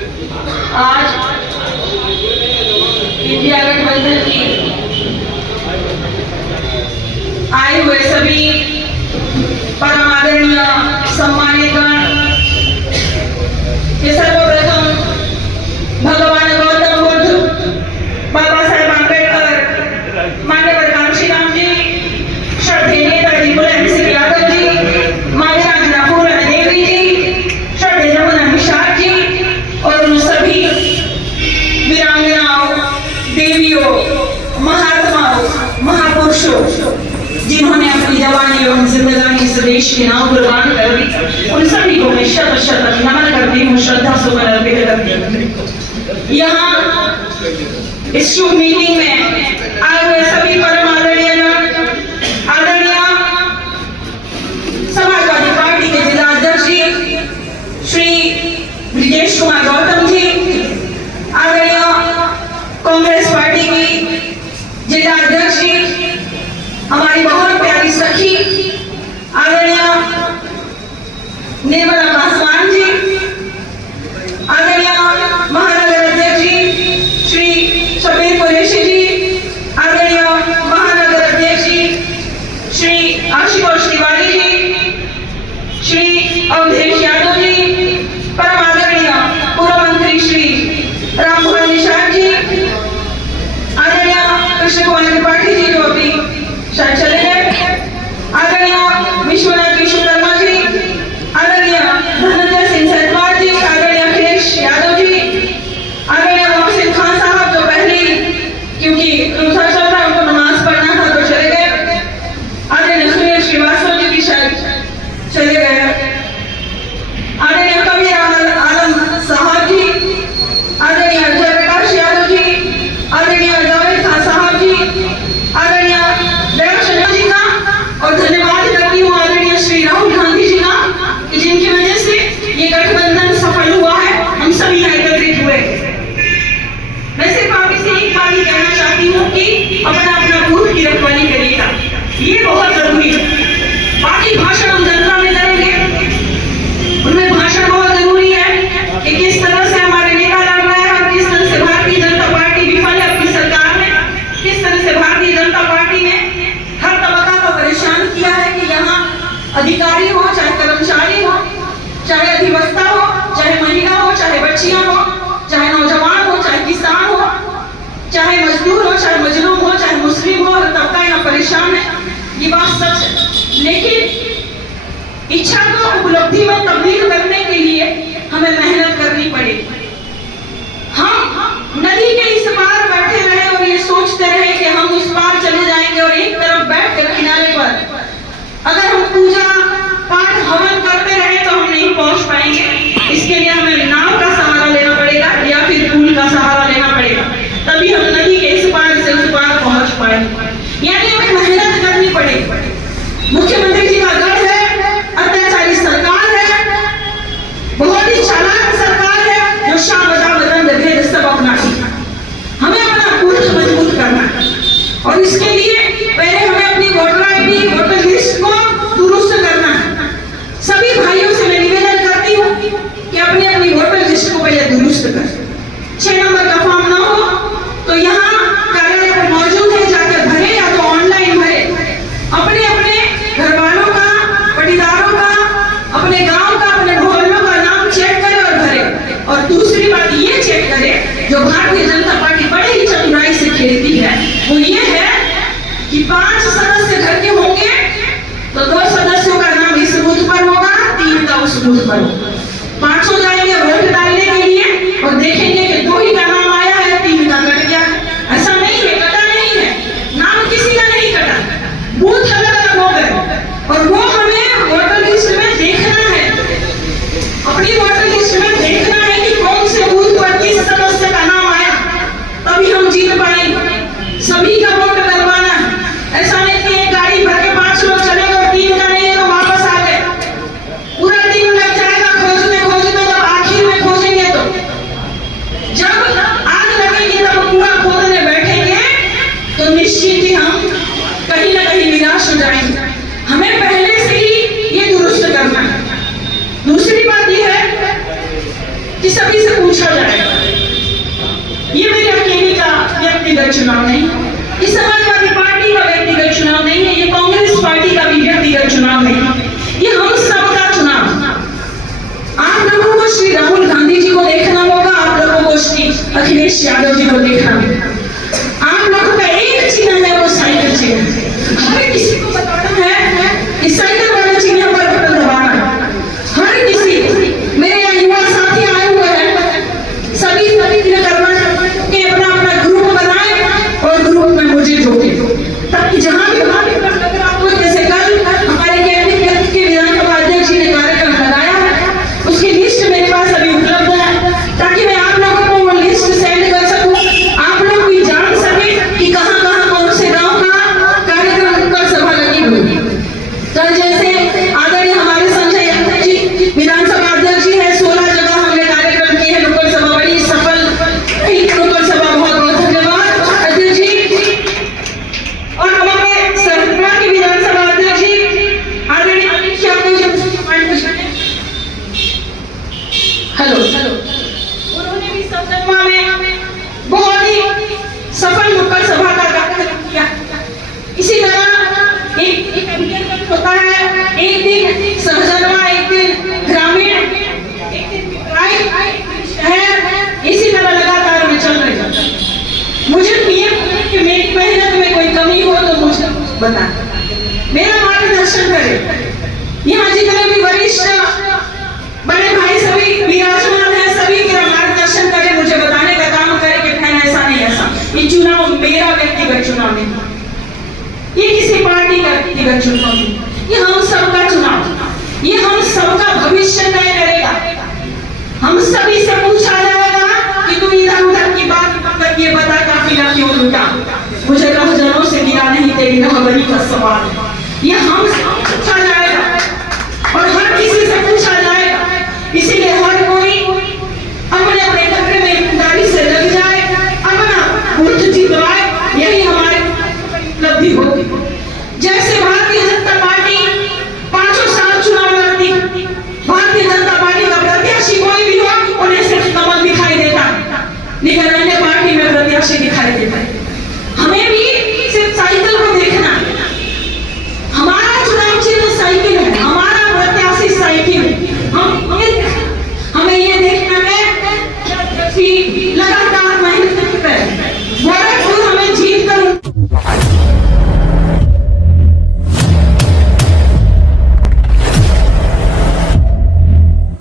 आज इंडिया गठबंधन की आए हुए सभी परम आदरणीय सम्मानित गण के सर्वप्रथम भगवान गौतम बुद्ध, बाबा साहेब आंबेडकर, मान्यवर कांशीराम जी, श्रद्धेय नेताजी मुलायम सिंह यादव जी, मान्य राजना पूर्ण देवी जी, श्रद्धेय रमन निषाद जी और उन सभी वीरांगनाओं, देवियों, महात्माओं, महापुरुषों जिन्होंने अपनी जवानी और जिंदगानी इस देश के नाम कुर्बान कर दी, उन सभी को मैं शत शत नमन करती हूँ, श्रद्धा सुमन अर्पित करती हूँ। यहाँ इस शुभ मीटिंग में आए हुए सभी परम आदरणीय समाजवादी पार्टी के जिला अध्यक्ष जी श्री ब्रिजेश कुमार गौतम जी, आदरणीय कांग्रेस पार्टी की जिला अध्यक्ष जी, हमारी बहुत प्यारी सखी आदरणीय निर्मला पासवान जी, आदरणीय महानगर अध्यक्ष जी श्री शबीर कुरैशी जी, आदरणीय महानगर अध्यक्ष जी श्री आशुतोष तिवारी जी, श्री अवधेश यादव जी, परम आदरणीय पूर्व मंत्री श्री राममोहन निषाद जी, आदरणीय कृष्ण कुमार त्रिपाठी जी जो अभी शायद चले गए, आदरणीय विश्वनाथ विश्वकर्मा जी, आदरणीय धनंजय सिंह सतवार जी, आदरणीय अखिलेश यादव जी, आदरणीय मोहसिन खान साहब जो पहले क्योंकि दूसरा चल रहा उनको नमाज पढ़ना था तो चले गए, आदरणीय सुनील श्रीवास्तव जी भी शायद चले गए, आदरणीय कबीर आलम साहब जी, आदरणीय जयप्रकाश यादव जी, आदरणीय जावेद खान साहब जी, आदरणीय दयाशंकर जी का और धन्यवाद करती हूँ आदरणीय श्री राहुल गांधी जी का कि जिनकी वजह से ये गठबंधन सफल हुआ है, हम सभी यहाँ एकत्रित हुए। मैं सिर्फ आप इसे एक बात ही कहना चाहती हूँ कि अपना अपना बूथ की रखवाली करिएगा, ये बहुत जरूरी है। बाकी भाषण हम जनता में करेंगे, उनमें भाषण बहुत जरूरी है कि किस तरह से हमारे नेता लड़ रहे हैं और किस तरह से भारतीय जनता पार्टी विफल है अपनी सरकार में, किस तरह से भारतीय जनता पार्टी ने हर तबका को परेशान किया है कि यहाँ अधिकारी हो चाहे कर्मचारी हो, चाहे अधिवक्ता हो, चाहे महिला हो, चाहे बच्चियां हो, चाहे नौजवान हो, चाहे किसान हो, चाहे मजदूर हो, चाहे मजलूम हो, चाहे मुस्लिम हो, हर तबका यहाँ परेशान है, ये बात सच है। लेकिन इच्छा को उपलब्धि में तब्दील करने के लिए हमें मेहनत करनी पड़ेगी। हम नदी के इस पार बैठे रहे और ये सोचते रहे कि हम उस पार चले जाएंगे और एक तरफ बैठ कर किनारे पर अगर हम पूजा पाठ हवन करते रहे तो हम नहीं पहुंच पाएंगे। इसके लिए हमें नाव का सहारा लेना पड़ेगा या फिर पुल का सहारा लेना पड़ेगा, तभी हम नदी के इस पार से उस पार पहुंच पाएंगे। यानी हमें मेहनत करनी पड़ेगी। मुख्यमंत्री जी का गढ़ है, अत्याचारी सरकार है, बहुत ही चालाक सरकार है जो शाह बजा बदंद भेद सब अपनाती है। हमें अपना बूथ मजबूत करना है और इसके लिए पहले हमें अपनी वोटर आईडी, वोटर लिस्ट को दुरुस्त करना है। सभी भाइयों से मैं निवेदन करती हूँ कि अपनी अपनी वोटर लिस्ट को पहले दुरुस्त करें। 6 नंबर का फॉर्म ना हो तो यहाँ कार्यालय पर मौजूद है, जाकर भरे या तो ऑनलाइन भरे। अपने अपने घर वालों का, पटीदारों का, अपने गांव का, अपने मोहल्लों का नाम चेक करे और भरे। और दूसरी बात ये चेक करे जो भारतीय जनता पार्टी बड़े ही चतुराई से खेलती है, वो ये है कि 5 सदस्य घर के होंगे तो 2 सदस्यों का नाम इस बूथ पर होगा, 3 का उस बूथ पर होगा। 5 हो जाएंगे वोट डालने के लिए और देखेंगे कि 2 ही का नाम आया है, 3 का कट गया। ऐसा नहीं है, कटा नहीं है, नाम किसी का नहीं कटा, बूथ अलग अलग हो गए और वो हमें वोटर लिस्ट में देखना है। अपनी वोटर लिस्ट में देखना है कि कौन से बूथ पर किस सदस्य का नाम आया, तभी हम जीत पाएंगे। सभी का वोट करवाना है। ऐसा नहीं कि एक गाड़ी भर के 5 लोग चले और 3 का नहीं है तो वापस आ गए, पूरा दिन लग जाएगा सभी से पूछा जाएगा। ये मेरे अकेले का व्यक्तिगत चुनाव नहीं, ये समाजवादी पार्टी का व्यक्तिगत चुनाव नहीं है, ये कांग्रेस पार्टी का भी व्यक्तिगत चुनाव नहीं, ये हम सबका चुनाव। आप लोगों को श्री राहुल गांधी जी को देखना होगा, आप लोगों को श्री अखिलेश यादव जी को देखना होगा। आप लोगों का एक चिन्ह है, वो साइकिल चिन्ह। हर किसी को बताना है कि साइकिल वाले चिन्ह पर बटन दबाना है। हर किसी, मेरे यहाँ युवा साथी आए हुए हैं, सभी करना कि अपना अपना ग्रुप बनाए और ग्रुप में मुझे जोड़े, ताकि जहां भी आपको, जैसे कल हमारे कैबिनेट के विधानसभा अध्यक्ष जी ने कार्यक्रम लगाया है, उसकी लिस्ट मेरे पास अभी उपलब्ध है, ताकि मैं आप लोगों को वो लिस्ट सेंड कर सकूं, आप लोग भी जान सके कि कहां कहां कौन से गांव का कार्यक्रम कर सभा लगी हुई। कल जैसे आदरणीय हमारे संजय जी विधानसभा अध्यक्ष जी है, 16 जगह हमने कार्यक्रम किए हैं, लोकल सभा बड़ी सफल लोकल सभा। बहुत बहुत धन्यवाद अध्यक्ष जी। और हमारे सरकार के विधानसभा अध्यक्ष जी आदरणीय अनिल यादव जी, हेलो, उन्होंने भी सदनमा में बहुत ही सफल लोकल सभा का कार्यक्रम किया। इसी तरह एक अभियान होता है, एक दिन सहजनवा, एक दिन ग्रामीण, एक दिन शहर, इसी तरह लगातार में चल रही है। मुझे कि मेरी मेहनत में कोई कमी हो तो मुझे बता, मेरा मार्गदर्शन करे। यहाँ जितने भी वरिष्ठ बड़े भाई सभी विराजमान है, सभी मेरा मार्गदर्शन करे, मुझे बताने का काम करे कि नहीं ऐसा नहीं ऐसा। ये चुनाव मेरा व्यक्तिगत चुनाव नहीं, ये किसी पार्टी का व्यक्तिगत चुनाव नहीं, ये हम सबका चुनाव, ये हम सबका भविष्य तय करेगा। हम सभी से पूछा जाएगा कि तू इधर उधर की बात करके बता काफिला क्यों लूटा, मुझे रहजनों से गिरा नहीं तेरी रहबरी का सवाल। ये हम